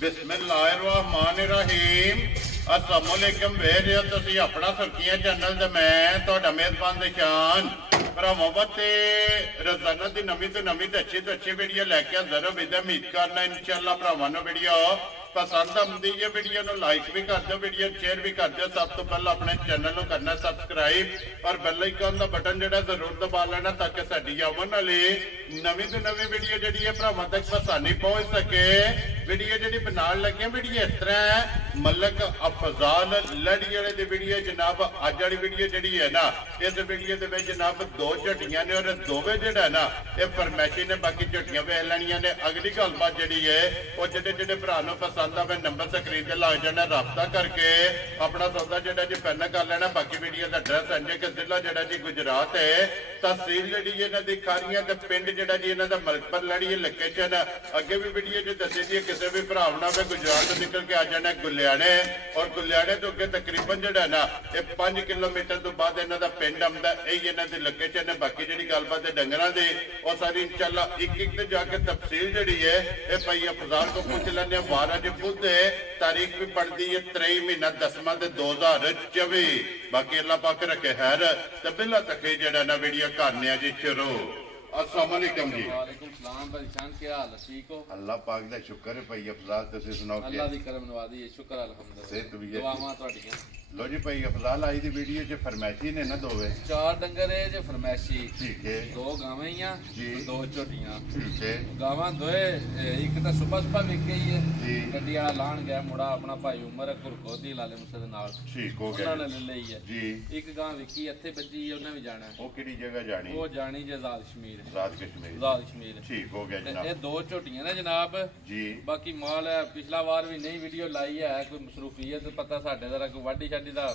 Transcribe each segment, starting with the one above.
बिस्मिल्लाहिर्रहमानिर्रहीम। अस्सलाम वालेकुम। वेख रहे हो तुसीं अपना सुर्खियां चैनल ते मैं तुहाडा मेज़बान निशान भरावां वास्ते रोजाना की नवीं तो नवीं तो अच्छी वीडियो लैके हाज़र हो। विद उम्मीद करना इंशाअल्लाह भरावां नूं वीडियो पसंद आती है। वीडियो को लाइक भी कर दो, वीडियो शेयर भी कर दो। सब तो पहले अपने चैनल को करना सब्सक्राइब और बेल आइकन का बटन जो जरूर दबा लेना ताकि साडी आने वाली नवीं तो नवीं वीडियो जी है भरावां तक आसानी पहुंच सके। वीडियो जी बना लगे वीडियो इस तरह है, मलक अफजाल लड़ी वाले की वीडियो जनाब। अज वाली वीडियो जी है ना, इस वीडियो के जनाब दो झटियां ने और दोवे जोड़ा है ना ये फरमैशी ने। बाकी झटियां वेख लैनियां ने। अगली गलबात जी है वो जो भरा पसंद आवे नंबर स्क्रीन से लग जाना, रबता करके अपना सौदा जो जी पैन कर लेना। बाकी वीडियो का एड्रैस है कि जिला जो जी गुजरात है, तहसील जी इन्हों की खारियां पिंड जो जी इन्हों का मलकपुर लड़ी लोकेशन। अगे भी वीडियो जो दसी दी किसी भी भरा ना गुजरात तो निकल के आ जाना गुलियाने, और गुलियाने तो अगे तकरीबन जो है ना ये 5 किलोमीटर तो बाद इन्हों का पिंड आता, यही इन्हों की लोकेशन है। बाकी जी गलबात है डंगर की और सारी इंशाअल्लाह एक एक जाके तफसील जी है ये भाई अफजाल को पूछ लें। 12 बुध तारीख भी पड़ती है 23 महीना 10वां 2024। बाकी अल्लाह पाक रखे खैर तो बिला तक जड़ा ना वीडियो करने जी शुरू। अस्सलाम वालेकुम जी। वालेकुम सलाम भाई जान, क्या हाल है? ठीक हो? अल्लाह पाक दा शुक्र है भाई अफजाल, तुसी सुनाओ? अल्लाह दी करम नवाजी है, शुक्र अल्हम्दुलिल्लाह। सेहत भी है, दुआवां तुहाडीआं। लो जी भाई अफजाल आई दी वीडियो च फरमैशी ने ना दोवे 4 डंगर है जे फरमैशी। ठीक है। 2 गावां ही जी। 2 झोटियां। ठीक है। गावां दोए एक तो सुबह विक गई है जी। गड्डी वाला लाण गया मुंडा अपना भाई उमर गुरकोदी लाले मुसे दे नाल। ठीक हो गया। उन्होंने ले ली है जी। एक गां विकी इत्थे बजी है, उन्हें भी जाना है। वो किहड़ी जगह जानी? वो जानी जे आजाद कश्मीर। आजाद कश्मीर। आजाद कश्मीर। ठीक हो गया जनाब। ये 2 झोटियां ने जनाब जी। बाकी माल है पिछला बार भी नई वीडियो लाई है, कोई मसरूफियत पता साडे जरा कोई वाढी शाडी दा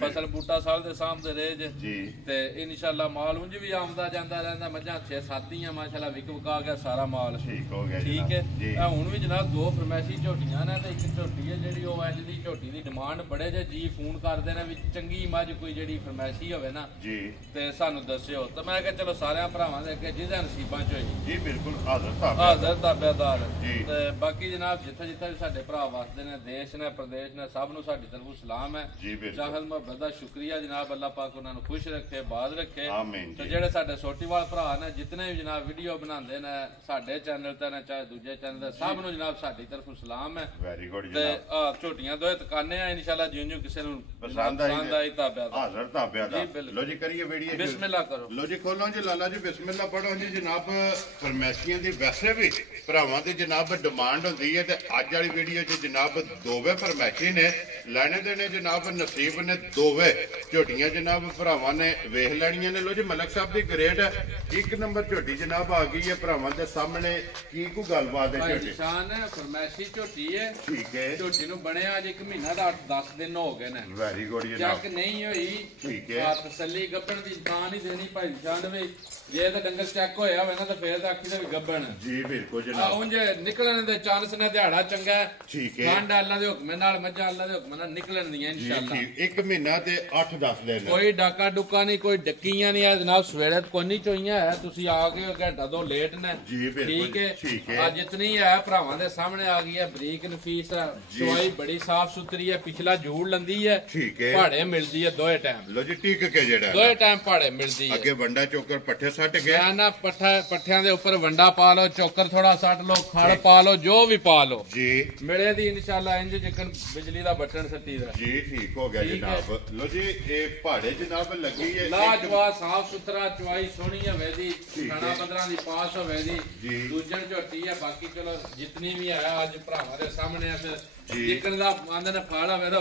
फसल बूटा साल दे सामने रेज जी ते इंशाअल्लाह माल उंज भी आमदा जांदा रहंदा। मझां 6-7 ही माशाअल्लाह विक विका गया सारा माल। ठीक हो गया। ठीक है। जी। हुण भी जनाब 2 फरमैशी झोटियां ने ते एक झोटी है जेहड़ी ओ इंज दी झोटी दी डिमांड बड़े जे जी फोन करदे ने भी चंगी मझ कोई जेहड़ी फरमैशी होवे ना जी ते सानू दस्सियो। ते मैं कहा चलो सारे भरावां दे अगे जिहदे नसीबां च होई जी बिल्कुल हाजिर ताबेदार। जी। ते बाकी जनाब जिथे जिथे भी साडे भरा वसदे ने देश ने प्रदेश ने सब नूं साडी तरफों सलाम है जी। बिल्कुल चाहत मुहब्बत दा शुक्रिया जनाब। अल्लाह पाक उन्हां नूं खुश रखे, बाद रखे। आमीन ते जी। जेहड़े साडे सोटीवाल भरा ने जितने भी जनाब वीडियो बनांदे ने साडे चैनल ते ने चाहे दूजे चैनल ते सब नूं जनाब साडी तरफों सलाम है। वेरी गुड ते जनाब। झोटियां दोए तकाने आ इंशाअल्लाह जिउं किसी नूं पसंद आई ताबेदार। हाजिर ताबेदार। जी, बिल्कुल। लो जी करिए वीडियो बिस्मिल्लाह करो। लो जी खोलो जी लाला जी बिस्मिल्लाह पढ़ो जी जनाब। फरमैशियां दी वैसे भी भरावां दी जनाब डिमांड होंदी है ते अज वाली वीडियो च जनाब दोवे फरमैशी ने लैने देने जनाब नसीब ने दोवे झोटियां जनाब भरावां ने वेख लैनियां ने। लो जी मलक साहब दी ग्रेड 1 नंबर झोटी जनाब आ गई है भरावां दे सामने। की को गलबात है झोटी? निशान है फरमैशी झोटी है। ठीक है। झोटी नूं बने अज 1 महीना दा 10 दिन हो गए ने। वेरी गुड जनाब। चक नहीं होई। ठीक है। तसल्ली गब्बन दी तां नहीं देनी भाई निशान वे जे तो डंगर चेक होया होवे ना तो फिर तो आखी दे गब्बन जी बिल्कुल जनाब। उंज निकलने दे चांस ने दिहाड़ा चंगा है। ठीक है। ठंड अल्लाह दे हुक्म नाल मज्जा अल्लाह दे हुक्म नाल निकलन दी इंशाअल्लाह। 1 महीना ते 8-10 दिन कोई डाका डुका नहीं, कोई डक्कियां नहीं है जनाब। सवेरे कोनी चोइयां है, तुसी आ गए घंटा 2 लेट ने। जी बिल्कुल। ठीक है। ठीक है। आज जितनी है भरावां दे सामने आ गई है, बरीक नफीस है, चवाई बड़ी साफ सुथरी है, पिछला जूड़ लंदी है। ठीक है। पहाड़े मिलदी है दोए टाइम। लो जी टिक के जेड़ा दोए टाइम पहाड़े मिलदी है। अगे वंडा चोकर पट्ठे सट गए ना पट्ठियां दे ऊपर वंडा पा लो, चोकर थोड़ा सट लो, खड़ पा लो, जो भी पा लो जी। मिले दी इंशाअल्लाह इंज जिकन बिजली दा बटन सट्टी दा जी। ठीक हो गया ठीक जनाब। लो जी ये पहाड़े जनाब लगी है लाजवाब साफ सुथरा चवाई सोहनी होवे दी, ठीक है। खाना 15 दी पास होवे दी। जी। दूजन झोटी है। बाकी चलो जितनी भी है अज भरावां दे सामने है जी। जिकन दा आंदे ने फाड़ होवे दा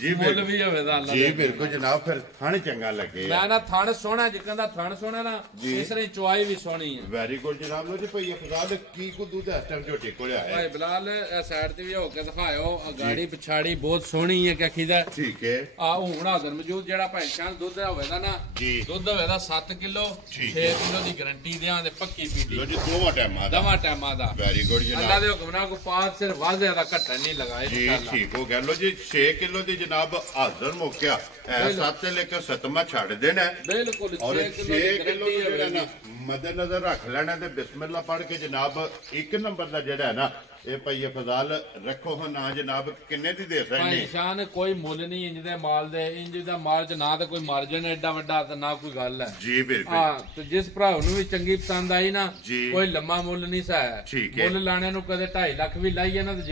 जी मुੱਲ भी होवे दा अल्लाह जी दे। बिल्कुल जनाब। फिर थण चंगा लगे मैं ना थण सोहना जिकन दा थण सोहना ना जी। इस तरह चवाई भी सोहनी है। वेरी गुड जनाब। लो जी भाई अफजाल की को दूध इस टाइम झोटी को आया भाई बिलाल साइड ते भी होके दिखाओ गाड़ी पिछाड़ी बहुत सोहनी है क्या खीदा। ठीक है। आ हुण हाज़र मौजूद जेड़ा भाई शान दुध होवे दा ना जी। दुध होवे दा 7 किलो, ठीक 6 किलो दी गारंटी देआं ते पक्की पीटी। लो जी दोवां टाइम आ दवा टाइमां दा। वेरी गुड अल्लाह जनाब। दे हुक्म नाल को पास सिर्फ वाजे दा घटन नहीं लगाए जी इंशाअल्लाह। ठीक हो गया। लो जी 6 किलो दी जनाब हाजिर मौका है। 7 लेकर 7वां छड़ देना बिल्कुल और 6 6 किलो दी किलो गारंटी जो है ना होवे। मद्देनजर रख लेना ते बिस्मिल्लाह पढ़ के जनाब 1 नंबर का जेड़ा है ना ਇਹ ਭਾਈ ਫਜ਼ਾਲ ਰੱਖੋ ਹੋ ਨਾ ਜਨਾਬ ਕਿੰਨੇ ਦੀ ਦੇ ਸਕਦੇ ਭਾਈ ਸ਼ਾਨ ਕੋਈ ਮੁੱਲ ਨਹੀਂ ਇੰਜ ਦੇ ਮਾਲ ਦੇ, ਇੰਜ ਦਾ ਮਾਲ ਚ ਨਾ ਤਾਂ ਕੋਈ ਮਾਰਜਨ ਐਡਾ ਵੱਡਾ ਤੇ ਨਾ ਕੋਈ ਗੱਲ ਹੈ ਜੀ ਬਿਲਕੁਲ ਹਾਂ। ਤੇ ਜਿਸ ਭਰਾ ਨੂੰ ਵੀ ਚੰਗੀ ਪਸੰਦ ਆਈ ਨਾ ਜੀ। ਕੋਈ ਲੰਮਾ ਮੁੱਲ ਨਹੀਂ ਸਾਇਆ, ਠੀਕ ਹੈ। ਮੁੱਲ ਲਾਣੇ ਨੂੰ ਕਦੇ 2.5 ਲੱਖ ਵੀ ਲਾਈਏ ਨਾ ਤੇ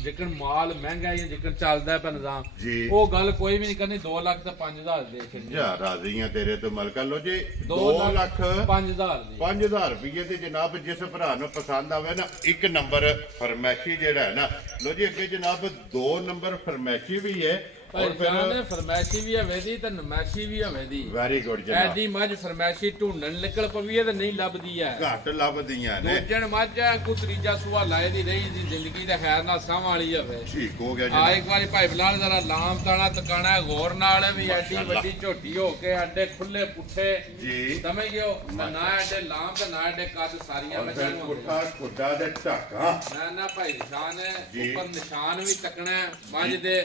ਜਿਕਣ ਮਾਲ ਮਹਿੰਗਾ ਹੈ ਜਿਕਣ ਚੱਲਦਾ ਹੈ ਨਿਜ਼ਾਮ ਜੀ। ਉਹ ਗੱਲ ਕੋਈ ਵੀ ਨਹੀਂ ਕਰਨੀ। 2 ਲੱਖ ਤੇ 5,000 ਦੇ ਛੱਡੀ ਜਾ ਰਾਜ਼ੀਆਂ ਤੇਰੇ ਤੋਂ ਮਲਕਾ ਲੋ ਜੀ 2 ਲੱਖ 5,000 ਦੀ 5,000 ਰੁਪਏ ਤੇ ਜਨਾਬ ਜਿਸ ਭਰਾ ਨੂੰ ਪਸੰਦ ਆਵੇ ਨਾ ਇੱਕ ਨੰਬਰ ਫਰਮੈਸ਼ੀ ਜਿਹੜਾ ਹੈ ਨਾ ਲੋ ਜੀ ਅੱਗੇ ਜਨਾਬ 2 ਨੰਬਰ ਫਰਮੈਸ਼ੀ ਵੀ ਹੈ ਔਰ ਫਿਰ ਫਰਮੈਸ਼ੀ ਵੀ ਹਵੇ ਦੀ ਤੇ ਨਮੈਸ਼ੀ ਵੀ ਹਵੇ ਦੀ। ਵੈਰੀ ਗੁੱਡ ਜਨਾਬ। ਐਡੀ ਮੱਝ ਫਰਮੈਸ਼ੀ ਢੂੰਡਣ ਨਿਕਲ ਪਵੀਏ ਤੇ ਨਹੀਂ ਲੱਭਦੀ ਹੈ, ਘੱਟ ਲੱਭਦੀਆਂ ਨੇ। ਦੂਜਣ ਮੱਝ ਕੋ ਤਰੀਜਾ ਸੂਆ ਲਾਏ ਦੀ ਰਹੀ ਦੀ ਜ਼ਿੰਦਗੀ ਦਾ ਖੈਰ ਨਾਲ ਸਾਹ ਵਾਲੀ ਹਵੇ। ਠੀਕ ਹੋ ਗਿਆ ਆ ਜੀ। ਇੱਕ ਵਾਰੀ ਭਾਈ ਬਲਾਲ ਜ਼ਰਾ ਲਾਮ ਤਾਣਾ ਤਕਾਣਾ ਗੌਰ ਨਾਲ ਵੀ ਐਡੀ ਵੱਡੀ ਝੋਟੀ ਹੋ ਕੇ ਅੱਡੇ ਖੁੱਲੇ ਪੁੱਠੇ ਜੀ ਸਮਝ ਗਿਓ ਨਾ ਐਡੇ ਲਾਮ ਤੇ ਨਾ ਐਡੇ ਕੱਦ ਸਾਰੀਆਂ ਮੱਝਾਂ ਨੂੰ ਪੁੱਠਾ ਖੁੱਡਾ ਦੇ ਢਾਕਾ ਨਾ ਭਾਈ ਨਿਸ਼ਾਨ ਹੈ ਜੀ। ਉੱਪਰ ਨਿਸ਼ਾਨ ਵੀ ਤਕਣਾ ਮੱਝ ਦੇ।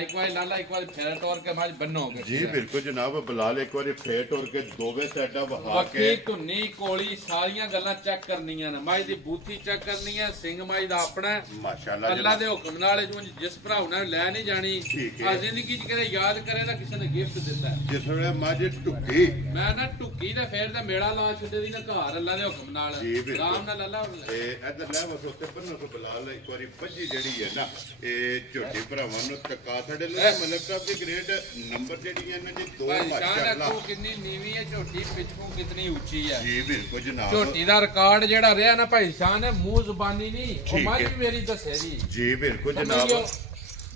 ਇੱਕ ਵਾਰੀ ਲਾਲਾ ਇੱਕ ਵਾਰੀ ਫੇਰ ਤੋੜ ਕੇ ਮੱਝ ਬੰਨੋਗੇ ਜੀ ਬਿਲਕੁਲ ਜਨਾਬ। ਬਲਾਲ ਇੱਕ ਵਾਰੀ ਫੇਰ ਟੁਰ ਕੇ ਦੋਵੇਂ ਸਾਈਡਾਂ ਵਹਾ ਬਾਕੀ ਕੇ ਧੁੰਨੀ ਕੋਲੀ ਸਾਰੀਆਂ ਗੱਲਾਂ ਚੈੱਕ ਕਰਨੀਆਂ ਨੇ। ਮੱਝ ਦੀ ਬੂਥੀ ਚੈੱਕ ਕਰਨੀ ਹੈ, ਸਿੰਘ ਮੱਝ ਦਾ ਆਪਣਾ ਮਾਸ਼ਾਅੱਲਾ ਅੱਲਾ ਦੇ ਹੁਕਮ ਨਾਲ ਜਿਸ ਭਰਾ ਨਾਲ ਲੈ ਨਹੀਂ ਜਾਣੀ ਠੀਕ ਆ ਹੈ। ਜ਼ਿੰਦਗੀ ਚ ਕਦੇ ਯਾਦ ਕਰੇ ਨਾ ਕਿਸੇ ਨੇ ਗਿਫਟ ਦਿੱਤਾ। ਜਿਸ ਵੇਲੇ ਮੱਝ ਢੁੱਕੀ ਮੈਂ ਨਾ ਟੁੱਕੀ ਦਾ ਫੇਰ ਦਾ ਮੇਲਾ ਲਾ ਛੱਡੇ ਦੀ ਨਾ ਘਰ ਅੱਲਾ ਦੇ ਹੁਕਮ ਨਾਲ ਜੀ, ਬਿਲਕੁਲ। ਆਰਾਮ ਨਾਲ ਅੱਲਾ ਤੇ ਇੱਧਰ ਲੈ ਵਸੋ ਤੇ ਬੰਨੋ ਤੋਂ ਬਲਾਲ ਇੱਕ ਵਾਰੀ ਭੱਜੀ ਜਿਹੜੀ ਹੈ ਨਾ ਇਹ ਝੋਟੀ ਭਰਾਵਾਂ ਨੂੰ ਤੱਕਾ ਸਾਡੇ ਲਈ ਮਲਕ ਸਾਹਿਬ ਦੀ ਗ੍ਰੇਡ ਨੰਬਰ ਜਿਹੜੀ ਹੈ ਨਾ ਜੀ 2 ਭਾਈ ਮਾਸ਼ਾਅੱਲਾ ਸ਼ਾਨ ਕਿੰਨੀ ਨੀਵੀਂ ਹੈ ਝੋਟੀ, ਪਿੱਛੋਂ ਕਿਤਨੀ ਉੱਚੀ ਹੈ। ਜੀ ਬਿਲਕੁਲ ਜਨਾਬ। ਝੋਟੀ ਦਾ ਰਿਕਾਰਡ ਜਿਹੜਾ ਰਿਹਾ ਨਾ ਭਾਈ ਸ਼ਾਨ ਹੈ ਮੂੰਹ ਜ਼ੁਬਾਨੀ ਨਹੀਂ ਉਹ ਠੀਕ ਮੱਝ ਹੈ। ਵੀ ਮੇਰੀ ਦੱਸੇ ਜੀ। ਜੀ ਬਿਲਕੁਲ ਸਮਝ ਜਨਾਬ। ਗਿਓ?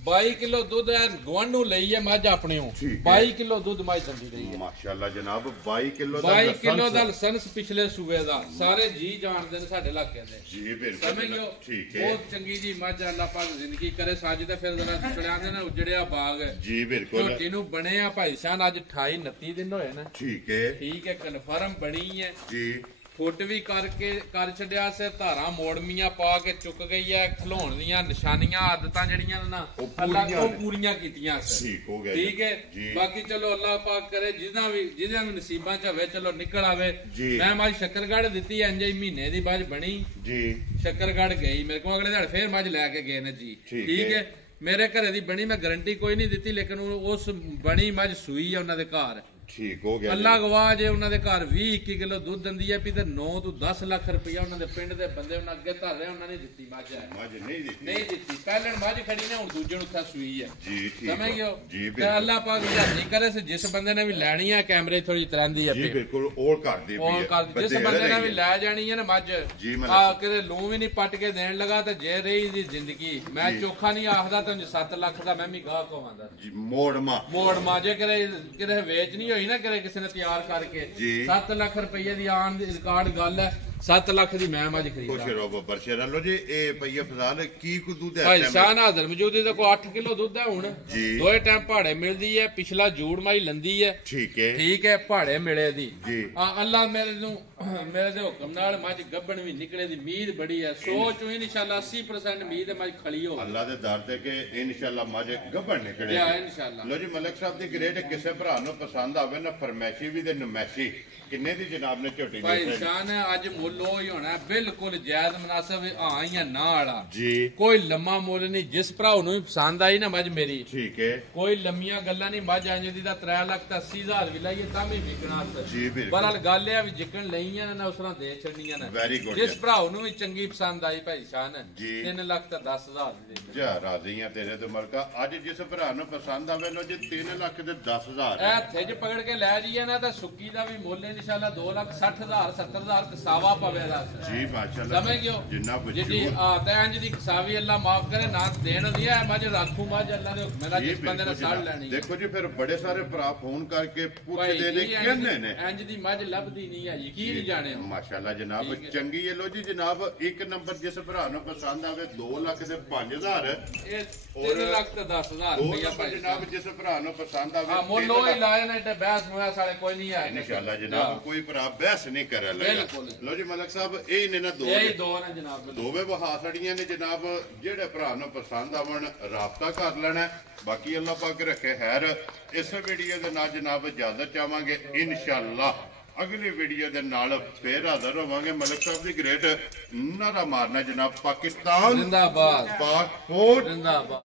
22 ਕਿਲੋ ਦੁੱਧ ਹੈ ਗਵਾਂਢੂ ਲਈ ਹੈ ਮੱਝ ਆਪਣੇ ਨੂੰ। ਠੀਕ ਹੈ। 22 ਕਿਲੋ ਦੁੱਧ ਮੱਝ ਦਿੰਦੀ ਰਹੀ ਹੈ। ਮਾਸ਼ਾਅੱਲਾ ਜਨਾਬ 22 ਕਿਲੋ ਦਾ 22 ਕਿਲੋ ਦਾ ਲਾਇਸੈਂਸ। ਲਾਇਸੈਂਸ ਪਿਛਲੇ ਸੂਬੇ ਦਾ ਸਾਰੇ ਜੀ ਜਾਣਦੇ ਨੇ ਸਾਡੇ ਇਲਾਕੇ ਦੇ। ਜੀ ਬਿਲਕੁਲ ਸਮਝ ਗਿਓ? ਠੀਕ ਹੈ। ਬਹੁਤ ਚੰਗੀ ਜੀ ਮੱਝ ਅੱਲਾ ਪਾਕ ਜ਼ਿੰਦਗੀ ਕਰੇ ਸਾਜੀ ਤੇ ਫਿਰ ਜਰਾ ਚੜਿਆਂਦੇ ਨਾ ਉਜੜਿਆ ਬਾਗ ਹੈ। ਜੀ ਬਿਲਕੁਲ ਝੋਟੀ ਨੂੰ ਬਣੇ ਆ ਭਾਈ ਸ਼ਾਨ ਅੱਜ 28 29 ਦਿਨ ਹੋਏ ਨੇ। ਠੀਕ ਹੈ ਠੀਕ ਹੈ ਕਨਫਰਮ ਬਣੀ ਹੈ। ਜੀ। ਫੁੱਟ ਵੀ ਕਰ ਛੱਡਿਆ ਸੇ ਧਾਰਾਂ ਮੋੜਮੀਆਂ ਪਾ ਕੇ ਚੁੱਕ ਗਈ ਐ। ਖਲੋਣ ਦੀਆਂ ਨਿਸ਼ਾਨੀਆਂ ਆਦਤਾਂ ਜਿਹੜੀਆਂ ਨਾ ਅੱਲਾਹ ਉਹ ਪੂਰੀਆਂ ਕੀਤੀਆਂ ਸੇ। ਠੀਕ ਹੋ ਗਿਆ ਠੀਕ ਹੈ ਜੀ। ਬਾਕੀ ਚਲੋ ਅੱਲਾਹ ਪਾਕ ਕਰੇ ਜਿਹਦਾ ਵੀ ਨਸੀਬਾਂ ਚ ਹੋਵੇ ਚਲੋ ਨਿਕਲ ਆਵੇ। ਜੀ। ਮੈਂ ਮੱਝ ਸ਼ੱਕਰਗੜ੍ਹ ਦਿੱਤੀ ਇੰਜ ਹੀ ਮਹੀਨੇ ਦੀ ਮੱਝ ਬਣੀ ਜੀ ਸ਼ੱਕਰਗੜ੍ਹ ਗਈ ਮੇਰੇ ਕੋਲ ਅਗਲੇ ਦਿਨ ਫੇਰ ਮੱਝ ਲੈ ਕੇ ਗਏ ਨੇ ਜੀ। ਠੀਕ ਹੈ। ਮੇਰੇ ਘਰੇ ਦੀ ਬਣੀ ਮੈਂ ਗਾਰੰਟੀ ਕੋਈ ਨਹੀਂ ਦਿੱਤੀ ਲੇਕਿਨ ਉਸ ਬਣੀ ਮੱਝ ਸੂਈ ਆ ਉਹਨਾਂ ਦੇ ਘਰ। ਠੀਕ ਹੋ ਗਿਆ ਅੱਲਾ ਗਵਾਹ ਜੇ ਉਹਨਾਂ ਦੇ ਘਰ 20-21 ਕਿਲੋ ਦੁੱਧ ਦਿੰਦੀ ਹੈ ਵੀ ਤੇ 9 ਤੋਂ 10 ਲੱਖ ਰੁਪਇਆ ਉਹਨਾਂ ਦੇ ਪਿੰਡ ਦੇ ਬੰਦੇ ਉਹਨਾਂ ਅੱਗੇ ਧਰ ਰਹੇ ਉਹਨਾਂ ਨੇ ਦਿੱਤੀ ਮੱਝ ਹੈ ਮੱਝ ਨਹੀਂ ਦਿੱਤੀ। ਨਹੀਂ ਦਿੱਤੀ ਪਹਿਲਣ ਮੱਝ ਖੜੀ ਨੇ ਹੁਣ ਦੂਜੇ ਨੂੰ ਉੱਥੇ ਸੂਈ ਹੈ। ਜੀ ਠੀਕ ਸਮਝ ਗਿਓ? ਜੀ ਤੇ ਬਿਲਕੁਲ ਅੱਲਾ ਪਾਕ ਨਹੀਂ ਕਰੇ ਸੇ ਜਿਸ ਬੰਦੇ ਨੇ ਵੀ ਲੈਣੀ ਹੈ ਕੈਮਰੇ ਥੋੜੀ ਤਰੰਦੀ ਹੈ ਜੀ ਬਿਲਕੁਲ ਉਹ ਕਰਦੀ ਉਹ ਕਰ ਜਿਸ ਬੰਦੇ ਨੇ ਵੀ ਲੈ ਜਾਣੀ ਹੈ ਨਾ ਮੱਝ ਜੀ ਮੈਂ ਆ ਕਿਤੇ ਲੂੰ ਵੀ ਨਹੀਂ ਪੱਟ ਕੇ ਦੇਣ ਲਗਾ ਤੇ ਜੇ ਰਹੀ ਦੀ ਜ਼ਿੰਦਗੀ ਮੈਂ ਚੋਖਾ ਨਹੀਂ ਆਖਦਾ ਤੈਨੂੰ 7 ਲੱਖ ਦਾ ਮੈਂ ਵੀ ਗਾਹ ਕਵਾਂਦਾ ਜੀ ਮੋੜ ਮਾ ਜੇ ਕਿਤੇ ਵੇਚ ਨਹੀਂ ਹੋਈ ਨਾ ਕਿਸੇ ਨੇ ਤਿਆਰ ਕਰਕੇ ਜੀ। 7 ਲੱਖ ਰੁਪਏ ਦੀ ਆਣ ਦੀ ਰਿਕਾਰਡ ਗੱਲ ਹੈ। 7 ਲੱਖ ਦੀ ਮੈਂ ਮੱਝ ਖੁਸ਼ ਖਰੀਦਾ। ਰਹੋ ਬੱਬਰ ਸ਼ੇਰਾ ਲੋ ਜੀ। ਇਹ ਪਈਆ ਫਜ਼ਾਲ ਕੀ ਕੁ ਦੁੱਧ ਹੈ ਭਾਈ ਇਸ time? ਸ਼ਾਨ ਹਾਜ਼ਰ ਮੌਜੂਦ ਇਹਦੇ ਕੋ 8 ਕਿਲੋ ਦੁੱਧ ਹੈ ਹੁਣ। ਜੀ। ਦੋਏ ਟਾਈਮ ਪਹਾੜੇ ਮਿਲਦੀ ਹੈ। ਪਿਛਲਾ ਜੂੜ ਮਾਈ ਲੰਦੀ ਹੈ। ਠੀਕ ਹੈ ਠੀਕ ਹੈ ਪਹਾੜੇ ਮਿਲੇ ਦੀ ਜੀ। ਅੱਲਾ ਮੇਰੇ ਦੇ ਹੁਕਮ ਨਾਲ ਮੱਝ ਗੱਬਣ ਵੀ ਨਿਕਲੇ ਦੀ ਉਮੀਦ ਬੜੀ ਹੈ। ਸੋਚ ਵੀ ਇਨਸ਼ਾਅੱਲਾ 80% ਉਮੀਦ ਹੈ ਮੱਝ ਖਲੀ ਹੋ ਅੱਲਾ ਦੇ ਦਰ ਤੇ ਕਿ ਇਨਸ਼ਾਅੱਲਾ ਮੱਝ ਗੱਭਣ ਨਿਕਲੇ ਜਾ ਇਨਸ਼ਾਅੱਲਾ। ਲੋ ਜੀ ਮਲਕ ਸਾਹਿਬ ਦੀ ਗ੍ਰੇਡ ਕਿਸੇ ਭਰਾ ਨੂੰ ਪਸੰਦ ਆਵੇ ਨਾ ਫਰਮੈਸ਼ੀ ਵੀ ਤੇ ਨਮੈਸ਼ੀ ਕਿੰਨੇ ਦੀ ਜਨਾਬ ਨੇ ਝੋਟੀ ਭਾਈ ਦਿੱਤੀ ਸ਼ਾਨ ਅੱਜ ਮੁੱਲ ਉਹ ਹੀ ਹੋਣਾ ਬਿਲਕੁਲ ਜਾਇਜ਼ ਮੁਨਾਸਬ ਹਾਂ ਜਾਂ ਨਾ ਵਾਲਾ ਜੀ। ਕੋਈ ਲੰਮਾ ਮੁੱਲ ਨਹੀਂ। ਜਿਸ ਭਰਾ ਨੂੰ ਵੀ ਪਸੰਦ ਆਈ ਨਾ ਮੱਝ ਮੇਰੀ ਠੀਕ ਹੈ ਕੋਈ ਲੰਮੀਆਂ ਗੱਲਾਂ ਨਹੀਂ। ਮੱਝ ਆਂਜ ਦੀ ਦਾ 3,80,000 ਵੀ ਲਾਈਏ ਤਾਂ ਵੀ ਵਿਕਣਾ ਜੀ ਬਿਲਕੁਲ। ਬਹਰਹਾਲ ਗੱਲ ਇਹ ਆ ਵੀ ਜਿੱਕਣ ਲਈਆਂ ਨਾ ਉਸ ਤਰ੍ਹਾਂ ਦੇ ਛੱਡੀਆਂ ਨੇ। ਵੈਰੀ ਗੁੱਡ ਜਿਸ ਭਰਾ ਨੂੰ ਵੀ ਚੰਗੀ ਪਸੰਦ ਆਈ ਭਾਈ ਸ਼ਾਨ ਜੀ। 3 ਲੱਖ ਤਾਂ 10,000 ਦੀ ਦੇ ਜਾ ਰਾਜ਼ੀ ਆ ਤੇਰੇ ਤੇ ਮਲਕਾ। ਅੱਜ ਜਿਸ ਭਰਾ ਨੂੰ ਪਸੰਦ ਆਵੇ ਲੋ ਜੀ 3 ਲੱਖ ਤੇ 10,000 ਇਹ ਹੱਥੇ 'ਚ ਪਕੜ ਕੇ ਲੈ ਜਾਈਏ ਨਾ ਤਾਂ ਸੁੱਕੀ ਦਾ ਵੀ ਮੁੱਲ ਇਨਸ਼ਾਅੱਲਾ 2,60,000 70,000 ਕਸਾਵਾ ਪਵੇਗਾ ਜੀ ਮਾਸ਼ਾਅੱਲਾ ਸਮਝ ਗਿਓ ਜਿੰਨਾ ਜਿਹੜੀ ਵਜੂਦ ਆ ਤੇ ਇੰਜ ਦੀ ਕਸਾਵੀ ਅੱਲਾ ਮਾਫ ਕਰੇ ਨਾ ਦੇਣ ਦੀ ਹੈ ਮੱਝ ਰਾਖੂ ਮੱਝ ਅੱਲਾ ਦੇ ਮੇਰਾ ਜੀ ਜਿਸ ਬੰਦੇ ਨੇ ਬਿਲਕੁਲ ਸਾੜ ਜਨਾਬ। ਲੈਣੀ ਦੇਖੋ ਜੀ ਫਿਰ ਬੜੇ ਸਾਰੇ ਭਰਾ ਫੋਨ ਕਰਕੇ ਪੁੱਛਦੇ ਨੇ ਕਹਿੰਦੇ ਨੇ ਇੰਜ ਦੀ ਮੱਝ ਲੱਭਦੀ ਨਹੀਂ ਹੈ ਯਕੀਨ ਜਾਣਿਓ ਮਾਸ਼ਾਅੱਲਾ ਜਨਾਬ ਚੰਗੀ ਹੈ। ਲੋ ਜੀ ਜਨਾਬ ਇੱਕ ਨੰਬਰ ਜਿਸ ਭਰਾ ਨੂੰ ਪਸੰਦ ਆਵੇ 2 ਲੱਖ ਤੇ 5,000 ਇਹ 3 ਲੱਖ ਤੇ 10,000 ਦੋ ਰੁਪਇਆ ਨੰਬਰ ਭਾਈ ਜਨਾਬ ਜਿਸ ਭਰਾ ਨੂੰ ਪਸੰਦ ਆਵੇ ਆ ਮੁੱਲ ਉਹ ਹੀ ਲਾਏ ਨੇ ਤੇ ਬਹਿਸ ਹੋਇਆ ਸਾਲੇ ਕੋਈ ਨਹੀਂ ਹੈ ਇਨਸ਼ਾਅੱਲਾ ਜਨਾਬ ਕੋਈ ਭਰਾ ਬਹਿਸ ਨਹੀਂ ਕਰਨ ਲੱਗਾ। ਬਿਲਕੁਲ। ਲੋ ਜੀ ਮਲਕ ਸਾਹਿਬ ਇਹ ਨੇ ਨਾ ਇਹ ਹੀ ਦੋ ਨੇ ਜਨਾਬ ਦੋਵੇਂ ਵਹਾ ਸੜੀਆਂ ਨੇ ਜਨਾਬ। ਜਿਹੜੇ ਭਰਾ ਨੂੰ ਪਸੰਦ ਆਵਣ ਰਾਬਤਾ ਕਰ ਲੈਣਾ। ਬਾਕੀ ਅੱਲਾਹ ਪਾਕ ਰੱਖੇ ਖੈਰ। ਇਸ ਵੀਡੀਓ ਦੇ ਨਾਲ ਜਨਾਬ ਇਜਾਜ਼ਤ ਚਾਹਾਂਗੇ ਇਨਸ਼ਾਅੱਲਾ। ਅਗਲੀ ਵੀਡੀਓ ਦੇ ਨਾਲ ਫੇਰ ਹਾਜ਼ਰ ਹੋਵਾਂਗੇ। ਮਲਕ ਸਾਹਿਬ ਦੀ ਗ੍ਰੇਟ ਨਾਰਾ ਮਾਰਨਾ ਜਨਾਬ ਪਾਕਿਸਤਾਨ ਜਿੰਦਾਬਾਦ ਪਾਕ ਫੌਜ ਜਿੰਦਾਬਾਦ।